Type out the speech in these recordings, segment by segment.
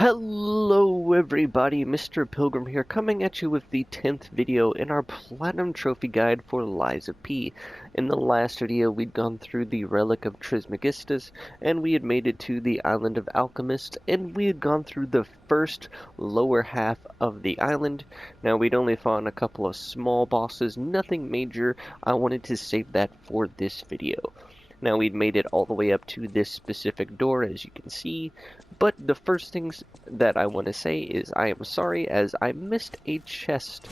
Hello everybody, Mr. Pilgrim here, coming at you with the 10th video in our Platinum Trophy Guide for Lies of P. In the last video, we'd gone through the Relic of Trismegistus, and we had made it to the Island of Alchemists, and we had gone through the first lower half of the island. Now, we'd only fought a couple of small bosses, nothing major. I wanted to save that for this video. Now, we'd made it all the way up to this specific door, as you can see, but the first things that I want to say is I am sorry, as I missed a chest,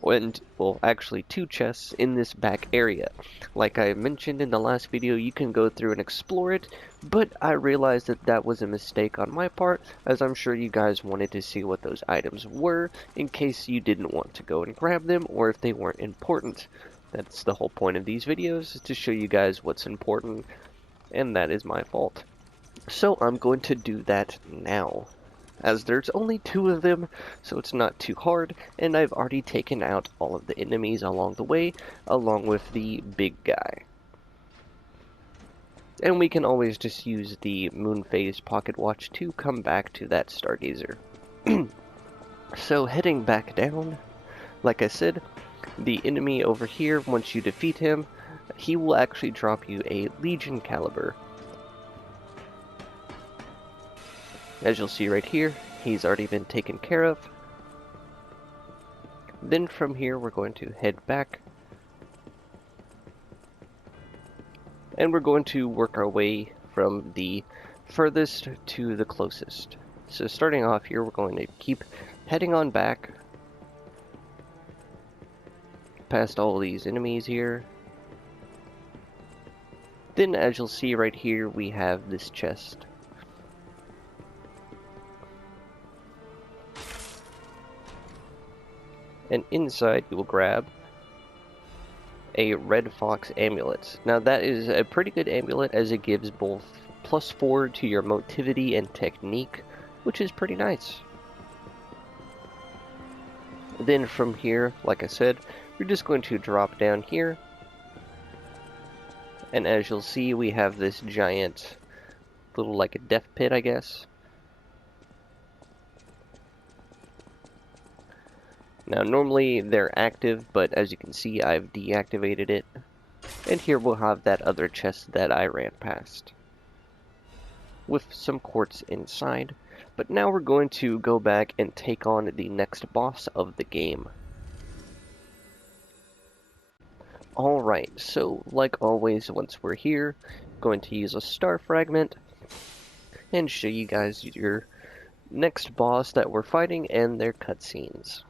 and, well, actually 2 chests in this back area. Like I mentioned in the last video, you can go through and explore it, but I realized that that was a mistake on my part, as I'm sure you guys wanted to see what those items were, in case you didn't want to go and grab them, or if they weren't important. That's the whole point of these videos, is to show you guys what's important, and that is my fault. So I'm going to do that now, as there's only 2 of them, so it's not too hard, and I've already taken out all of the enemies along the way, along with the big guy. And we can always just use the moon phase pocket watch to come back to that stargazer. So heading back down, like I said, the enemy over here, once you defeat him, he will actually drop you a Legion caliber. As you'll see right here, he's already been taken care of. Then from here, we're going to head back. And we're going to work our way from the furthest to the closest. So starting off here, we're going to keep heading on back past all these enemies here. Then, as you'll see right here, we have this chest. And inside you will grab a Red Fox amulet. Now that is a pretty good amulet, as it gives both +4 to your motivity and technique, which is pretty nice. Then from here, like I said, we're just going to drop down here. And as you'll see, we have this giant little, like a death pit, I guess. Now, normally they're active, but as you can see, I've deactivated it. And here we'll have that other chest that I ran past, with some quartz inside. But now we're going to go back and take on the next boss of the game. Alright, so like always, once we're here, going to use a star fragment and show you guys your next boss that we're fighting and their cutscenes.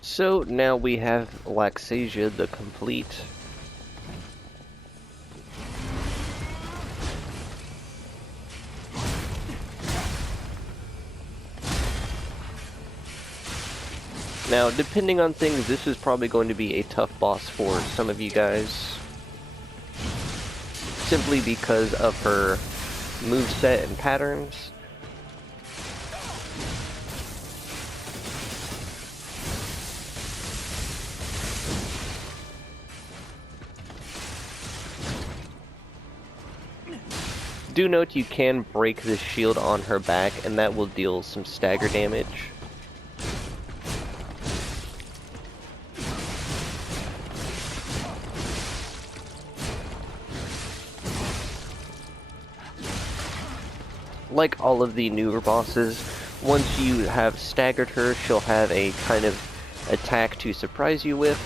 So now we have Laxasia the Complete. Now, depending on things, this is probably going to be a tough boss for some of you guys, simply because of her moveset and patterns. Do note you can break the shield on her back, and that will deal some stagger damage. Like all of the newer bosses, once you have staggered her, she'll have a kind of attack to surprise you with.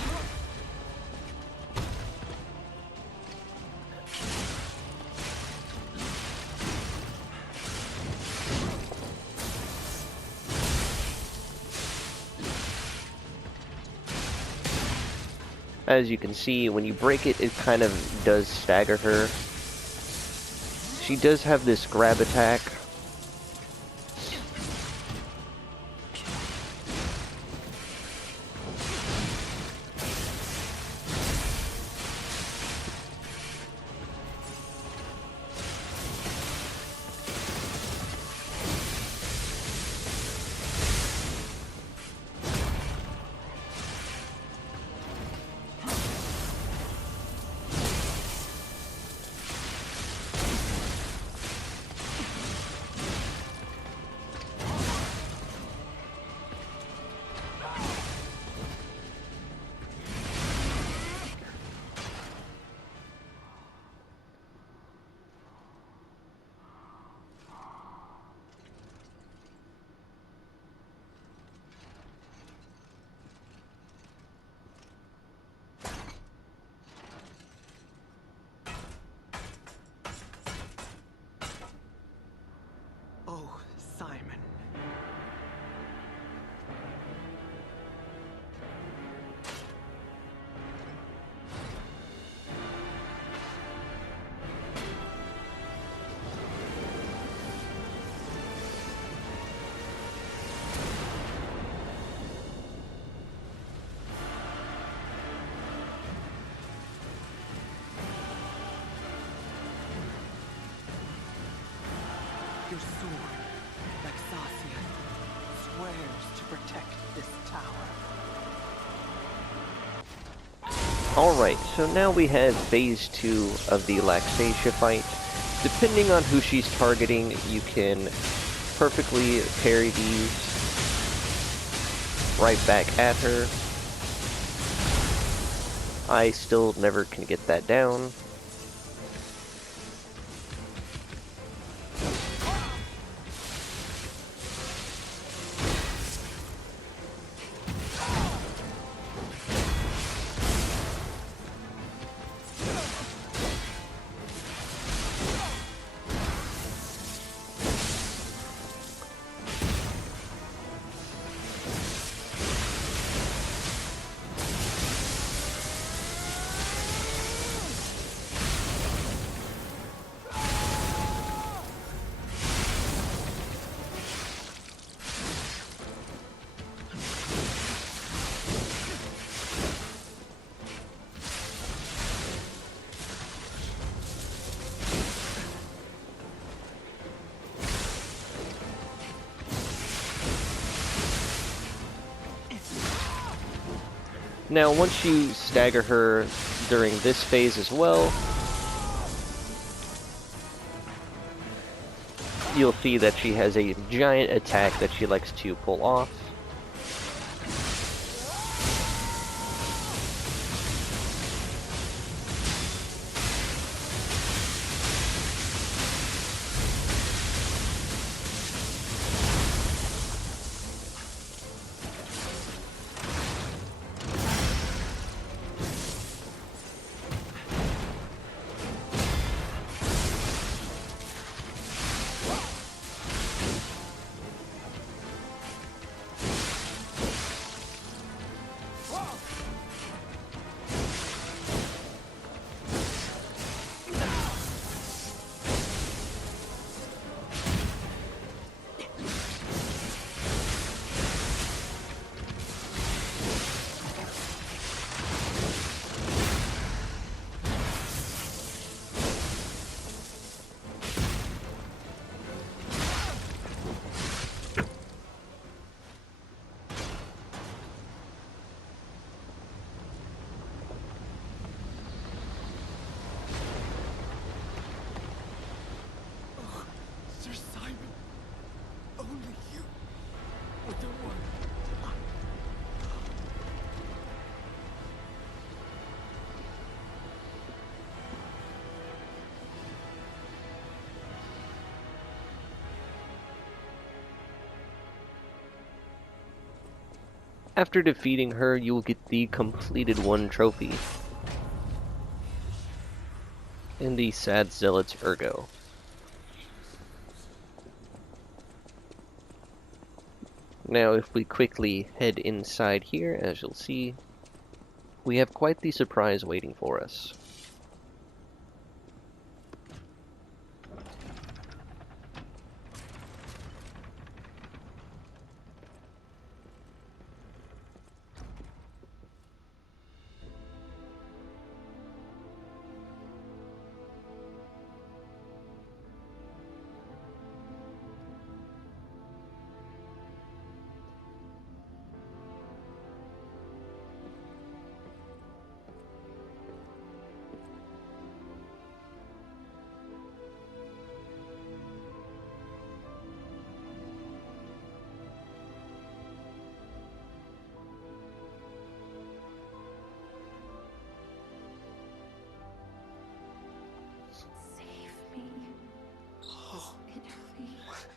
As you can see, when you break it, it kind of does stagger her. She does have this grab attack. Oh, Simon. Your sword, XXMRPILGRIMXX, swears to protect this tower. Alright, so now we have phase 2 of the Laxatia fight. Depending on who she's targeting, you can perfectly parry these right back at her. I still never can get that down. Now, once you stagger her during this phase as well, you'll see that she has a giant attack that she likes to pull off. Sir Simon, only you with the one. After defeating her, you will get the completed 1 trophy in the Sad Zealot's Ergo. Now if we quickly head inside here, as you'll see, we have quite the surprise waiting for us.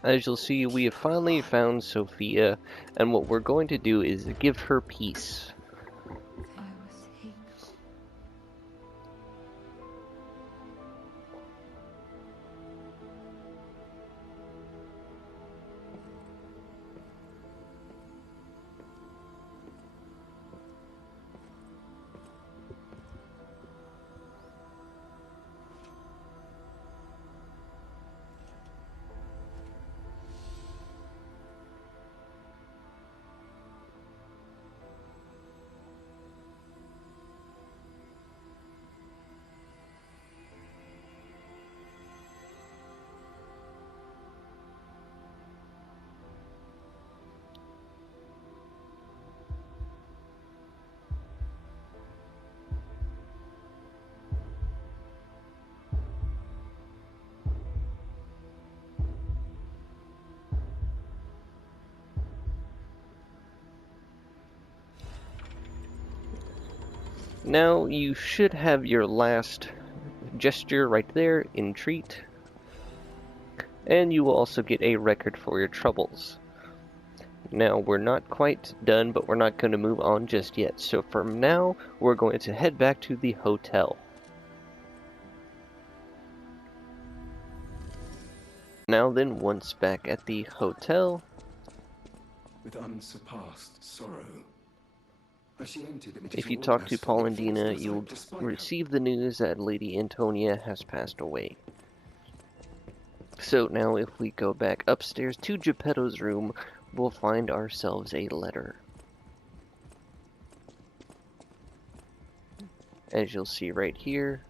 As you'll see, we have finally found Sophia, and what we're going to do is give her peace. Now you should have your last gesture right there, entreat, and you will also get a record for your troubles. Now we're not quite done, but we're not going to move on just yet, so from now we're going to head back to the hotel. Now then, once back at the hotel, with unsurpassed sorrow, if you talk to Paul and Dina, you'll receive the news that Lady Antonia has passed away. So now if we go back upstairs to Geppetto's room, we'll find ourselves a letter. As you'll see right here.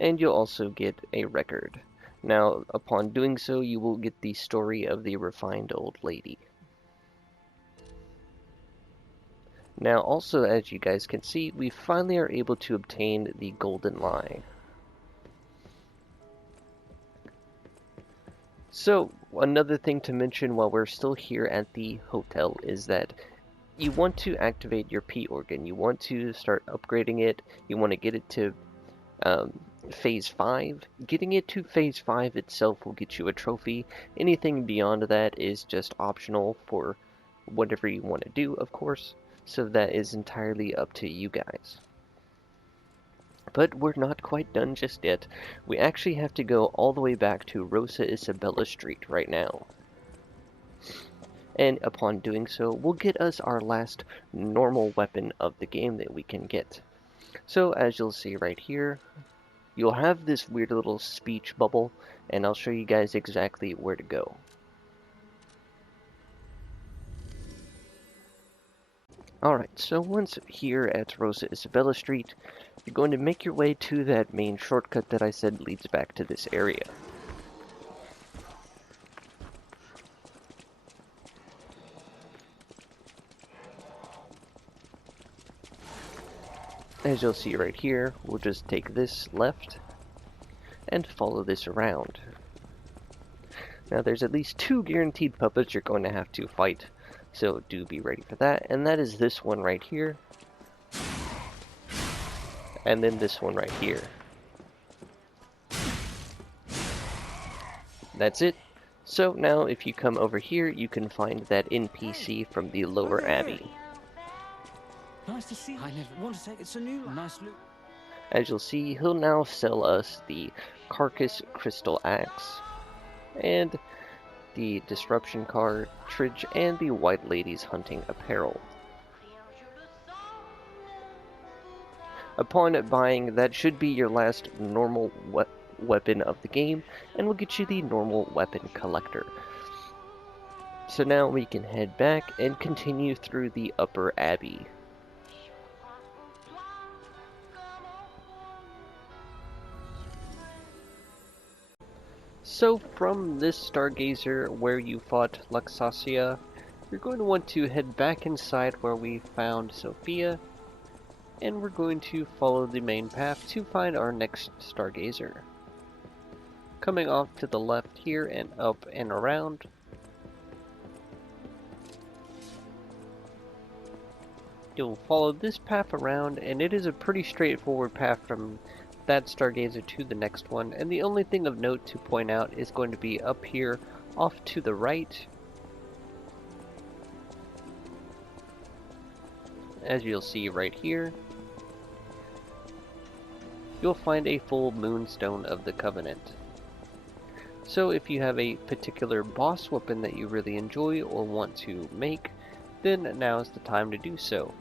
And you'll also get a record. Now, upon doing so, you will get the story of the refined old lady. Now, also, as you guys can see, we finally are able to obtain the golden lie. So, another thing to mention while we're still here at the hotel is that you want to activate your P organ. You want to start upgrading it. You want to get it to Phase 5. Getting it to Phase 5 itself will get you a trophy. Anything beyond that is just optional for whatever you want to do, of course. So that is entirely up to you guys. But we're not quite done just yet. We actually have to go all the way back to Rosa Isabella Street right now. And upon doing so, we'll get us our last normal weapon of the game that we can get. So as you'll see right here, you'll have this weird little speech bubble, and I'll show you guys exactly where to go. Alright, so once here at Rosa Isabella Street, you're going to make your way to that main shortcut that I said leads back to this area. As you'll see right here, we'll just take this left and follow this around. Now there's at least 2 guaranteed puppets you're going to have to fight, so do be ready for that. And that is this one right here, and then this one right here. That's it. So now if you come over here, you can find that NPC from the lower abbey. Nice to see you. I never want to take it's a new nice look. As you'll see, he'll now sell us the Carcass Crystal Axe, and the Disruption Cartridge, and the White Lady's Hunting Apparel. Upon buying, that should be your last normal weapon of the game, and will get you the normal weapon collector. So now we can head back and continue through the upper abbey. So from this Stargazer where you fought Luxasia, you're going to want to head back inside where we found Sophia, and we're going to follow the main path to find our next Stargazer. Coming off to the left here and up and around. You'll follow this path around, and it is a pretty straightforward path from that Stargazer to the next one, and the only thing of note to point out is going to be up here off to the right. As you'll see right here, you'll find a full moonstone of the Covenant. So if you have a particular boss weapon that you really enjoy or want to make, then now is the time to do so.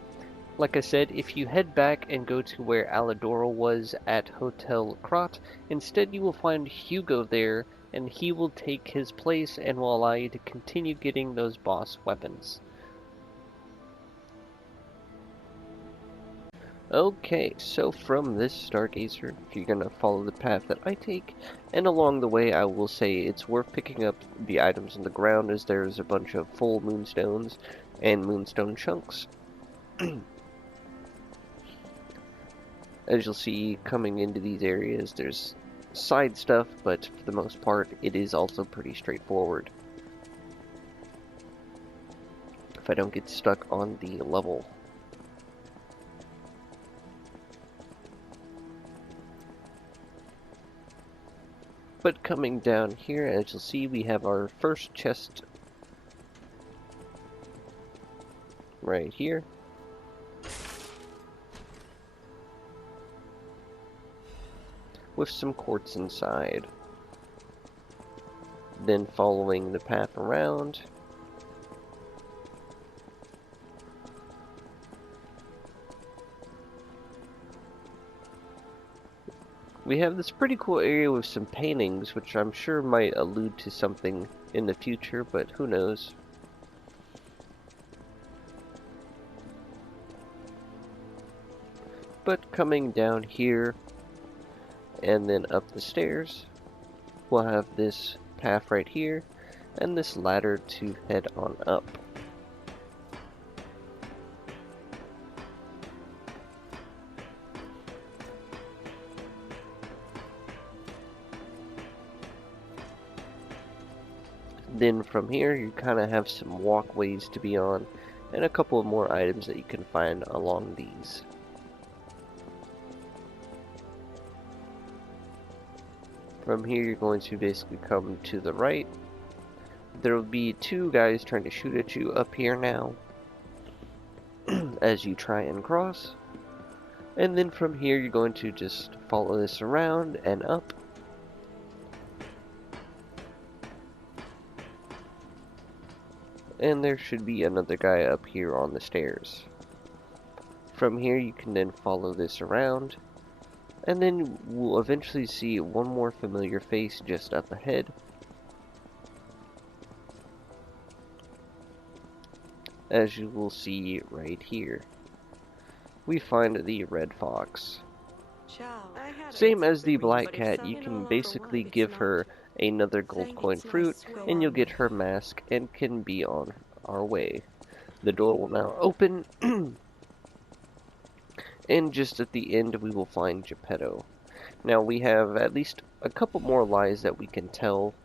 Like I said, if you head back and go to where Alidoro was at Hotel Krot, instead you will find Hugo there, and he will take his place and will allow you to continue getting those boss weapons. Okay, so from this Stargazer, if you're going to follow the path that I take, and along the way I will say it's worth picking up the items on the ground, as there's a bunch of full moonstones and moonstone chunks. As you'll see, coming into these areas, there's side stuff, but for the most part, it is also pretty straightforward. If I don't get stuck on the level. But coming down here, as you'll see, we have our first chest right here. With some quartz inside. Then following the path around, we have this pretty cool area with some paintings, which I'm sure might allude to something in the future, but who knows. But coming down here, and then up the stairs, we'll have this path right here, and this ladder to head on up. Then from here, you kind of have some walkways to be on, and a couple of more items that you can find along these. From here, you're going to basically come to the right. There will be two guys trying to shoot at you up here now as you try and cross. And then from here, you're going to just follow this around and up. And there should be another guy up here on the stairs. From here, you can then follow this around. And then we'll eventually see one more familiar face just up ahead. As you will see right here. We find the red fox. Same as the black cat, you can basically give her another gold coin fruit, and you'll get her mask and can be on our way. The door will now open. And just at the end, we will find Geppetto. Now, we have at least a couple more lies that we can tell.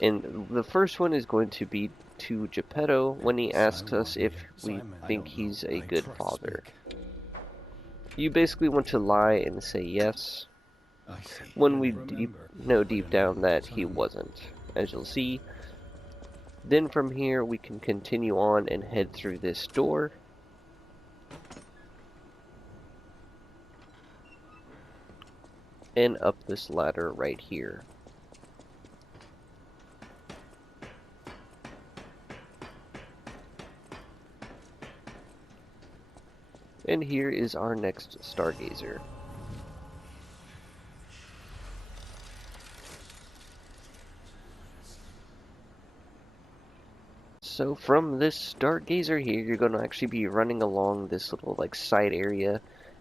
And the first one is going to be to Geppetto when he asks us if we think he's a good father. You basically want to lie and say yes, when we know deep down that he wasn't, as you'll see. Then from here, we can continue on and head through this door. And up this ladder right here. And here is our next stargazer. So from this stargazer here, you're going to actually be running along this little like side area,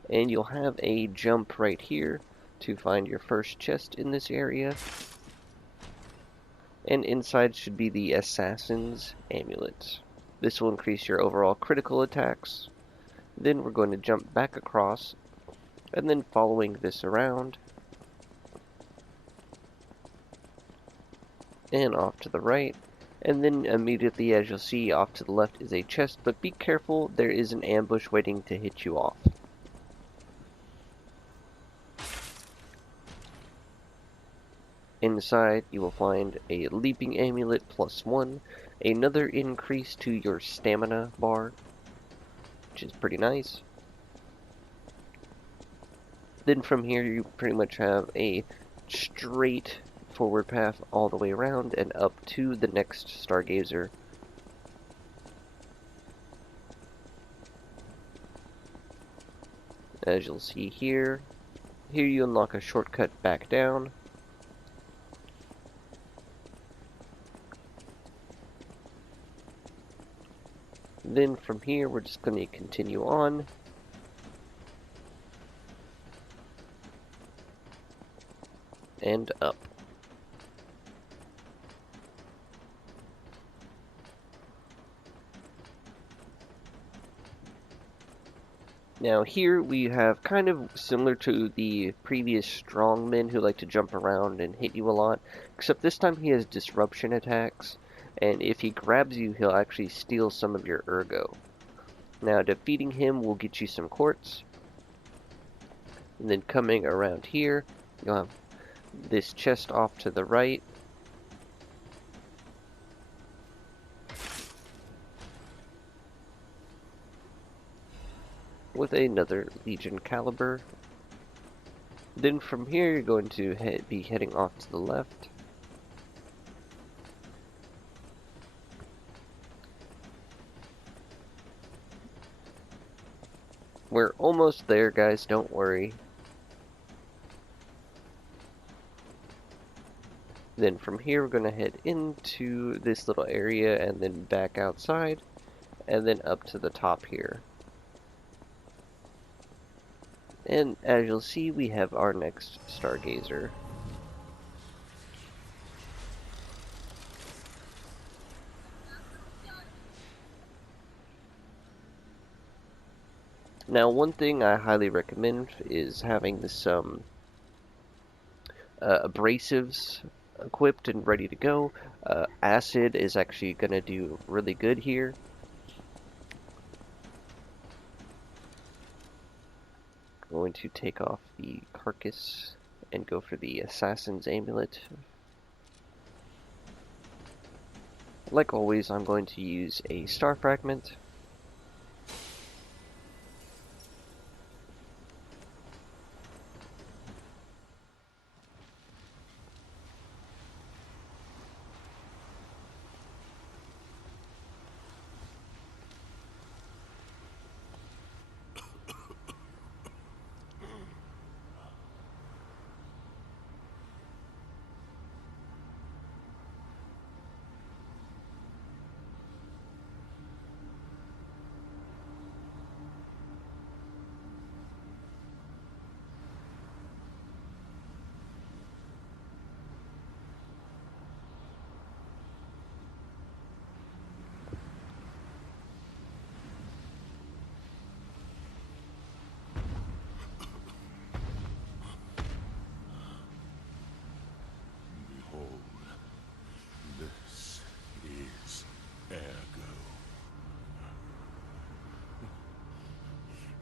and you'll have a jump right here to find your first chest in this area. And inside should be the Assassin's Amulet. This will increase your overall critical attacks. Then we're going to jump back across, and then following this around, and off to the right. And then immediately, as you'll see, off to the left is a chest, but be careful, there is an ambush waiting to hit you off. Inside, you will find a leaping amulet +1, another increase to your stamina bar, which is pretty nice. Then from here, you pretty much have a straight forward path all the way around and up to the next stargazer. As you'll see here you unlock a shortcut back down. Then from here, we're just going to continue on. And up. Now here we have kind of similar to the previous strongmen who like to jump around and hit you a lot, except this time he has disruption attacks, and if he grabs you, he'll actually steal some of your ergo. Now defeating him will get you some quartz, and then coming around here, you'll have this chest off to the right. With another Legion caliber. Then from here you're going to be heading off to the left. We're almost there, guys, don't worry. Then from here we're going to head into this little area and then back outside and then up to the top here. And as you'll see, we have our next stargazer. Now, one thing I highly recommend is having some abrasives equipped and ready to go. Acid is actually going to do really good here. Going to take off the carcass and go for the Assassin's Amulet. Like always, I'm going to use a Star Fragment.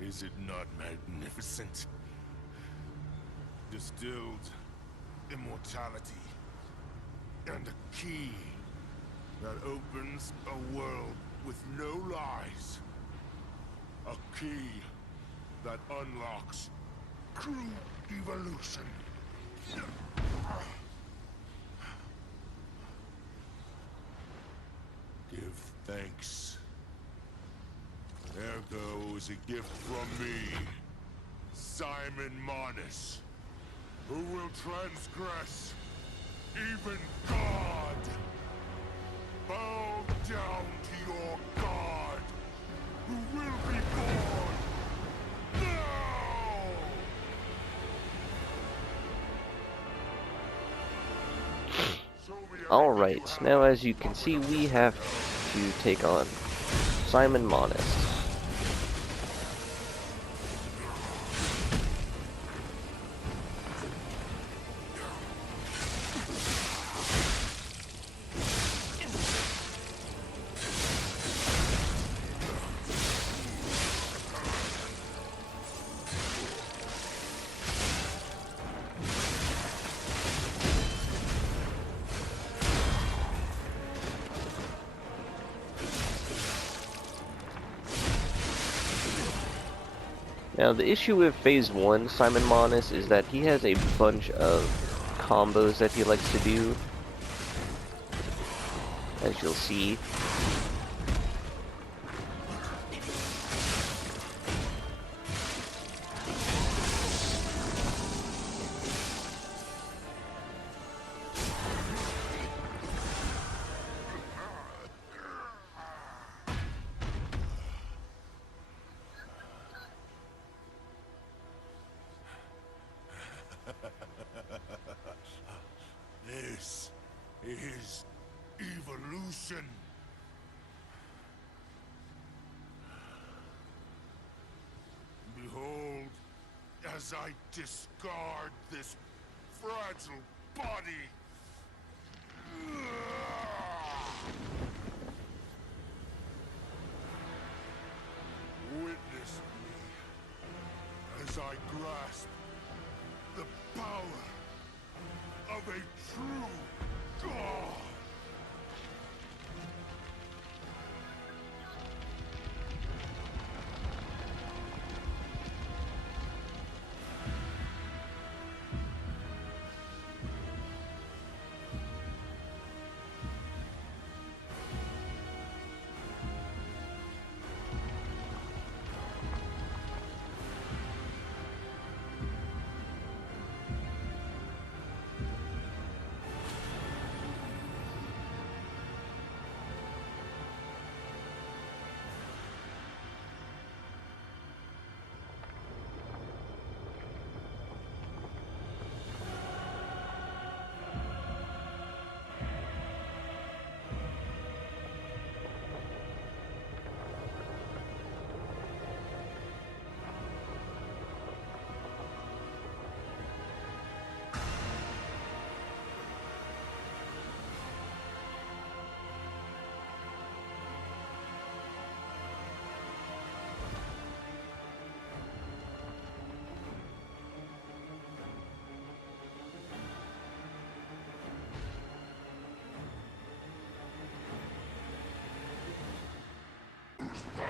Is it not magnificent? Distilled immortality and a key that opens a world with no lies. A key that unlocks true evolution. Give thanks. Ergo. though, is a gift from me, Simon Manus, who will transgress even God. Bow down to your God, who will be born now! Alright, now as you can see, we have to take on Simon Manus. Now, the issue with Phase 1 Simon Manus is that he has a bunch of combos that he likes to do, as you'll see. This is evolution. Behold, as I discard this fragile body. Witness me as I grasp the power of a true God.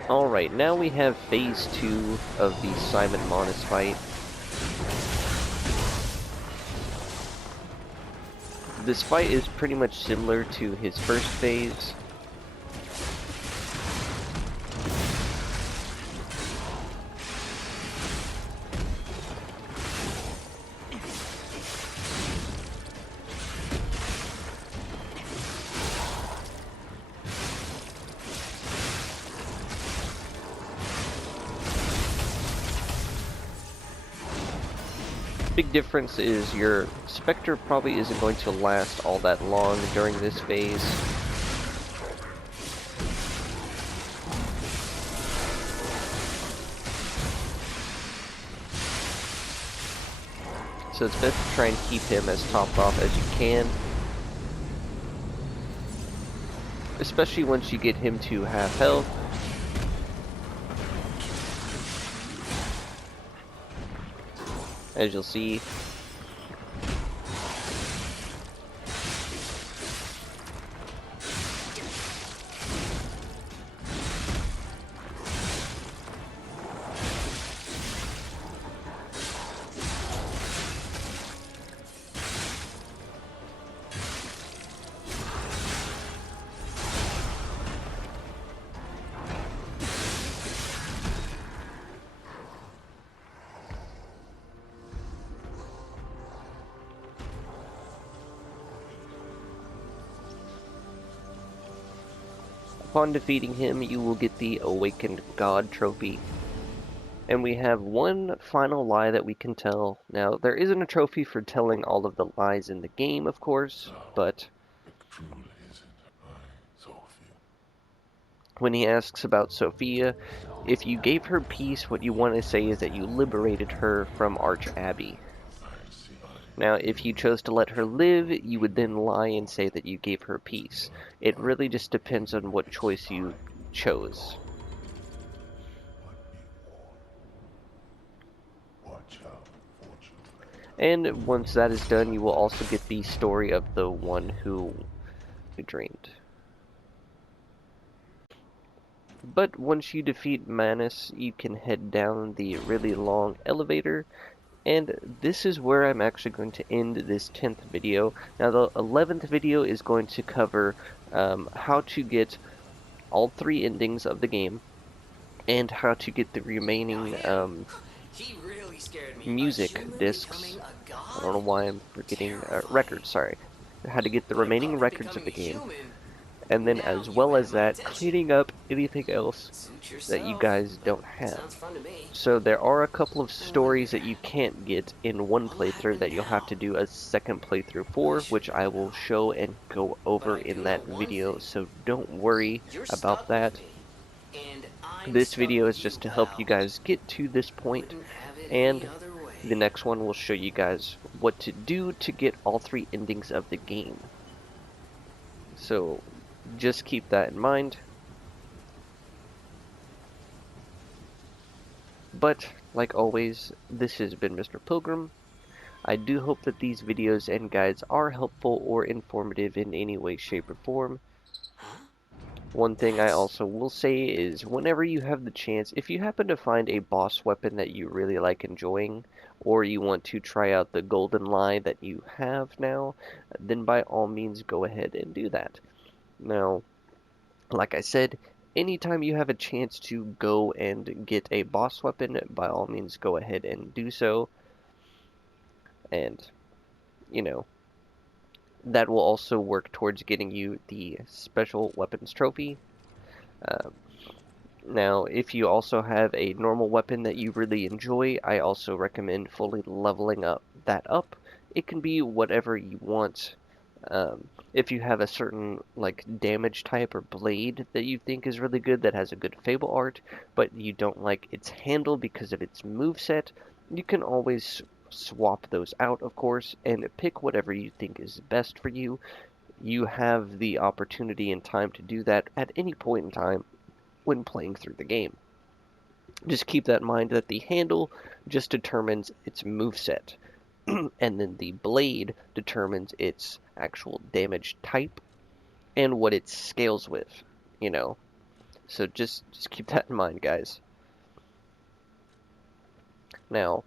Alright, now we have Phase 2 of the Simon Manus fight. This fight is pretty much similar to his first phase. Big difference is your Spectre probably isn't going to last all that long during this phase. So it's best to try and keep him as topped off as you can. Especially once you get him to half health. As you'll see. upon defeating him, you will get the Awakened God trophy. And we have one final lie that we can tell. Now, there isn't a trophy for telling all of the lies in the game, of course, but when he asks about Sophia, if you gave her peace, what you want to say is that you liberated her from Arch Abbey. Now, if you chose to let her live, you would then lie and say that you gave her peace. It really just depends on what choice you chose. And once that is done, you will also get the story of the one who dreamed. But once you defeat Manus, you can head down the really long elevator, and this is where I'm actually going to end this 10th video. Now the 11th video is going to cover how to get all 3 endings of the game, and how to get the remaining music discs. I don't know why I'm forgetting records, sorry. How to get the remaining records of the game. And then as well as that, cleaning up anything else that you guys don't have. So there are a couple of stories that you can't get in one playthrough that you'll have to do a second playthrough for, which I will show and go over in that video, so don't worry about that. This video is just to help you guys get to this point, and the next one will show you guys what to do to get all 3 endings of the game. So just keep that in mind. But, like always, this has been Mr. Pilgrim. I do hope that these videos and guides are helpful or informative in any way, shape, or form. One thing I also will say is, whenever you have the chance, if you happen to find a boss weapon that you really like enjoying, or you want to try out the golden lie that you have now, then by all means go ahead and do that. Now, like I said, anytime you have a chance to go and get a boss weapon, by all means go ahead and do so. And, you know, that will also work towards getting you the special weapons trophy. Now, if you also have a normal weapon that you really enjoy, I also recommend fully leveling that up. It can be whatever you want. If you have a certain like damage type or blade that you think is really good, that has a good fable art, but you don't like its handle because of its moveset, you can always swap those out, of course, and pick whatever you think is best for you. You have the opportunity and time to do that at any point in time when playing through the game. Just keep that in mind that the handle just determines its moveset, and then the blade determines its actual damage type and what it scales with, you know. So just keep that in mind, guys. Now,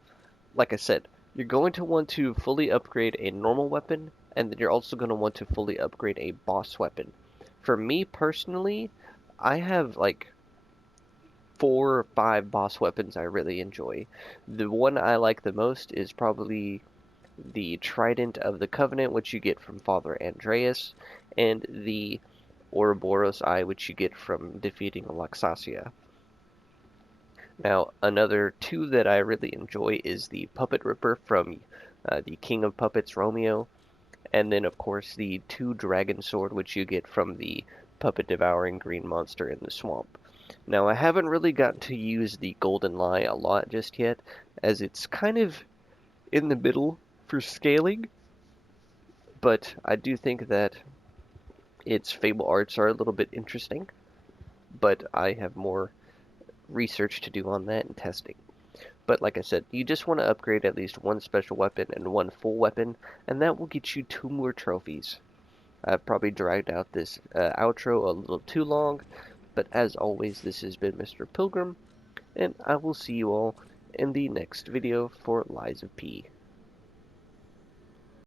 like I said, you're going to want to fully upgrade a normal weapon, and then you're also going to want to fully upgrade a boss weapon. For me personally, I have like 4 or 5 boss weapons I really enjoy. The one I like the most is probably the Trident of the Covenant, which you get from Father Andreas, and the Ouroboros Eye, which you get from defeating Laxasia. Now, another 2 that I really enjoy is the Puppet Ripper from the King of Puppets, Romeo, and then, of course, the 2 Dragon Sword, which you get from the Puppet Devouring Green Monster in the Swamp. Now, I haven't really gotten to use the Golden Lie a lot just yet, as it's kind of in the middle for scaling, but I do think that its fable arts are a little bit interesting, but I have more research to do on that and testing. But like I said, you just want to upgrade at least 1 special weapon and 1 full weapon, and that will get you 2 more trophies. I've probably dragged out this outro a little too long, but as always, this has been Mr. Pilgrim, and I will see you all in the next video for Lies of P.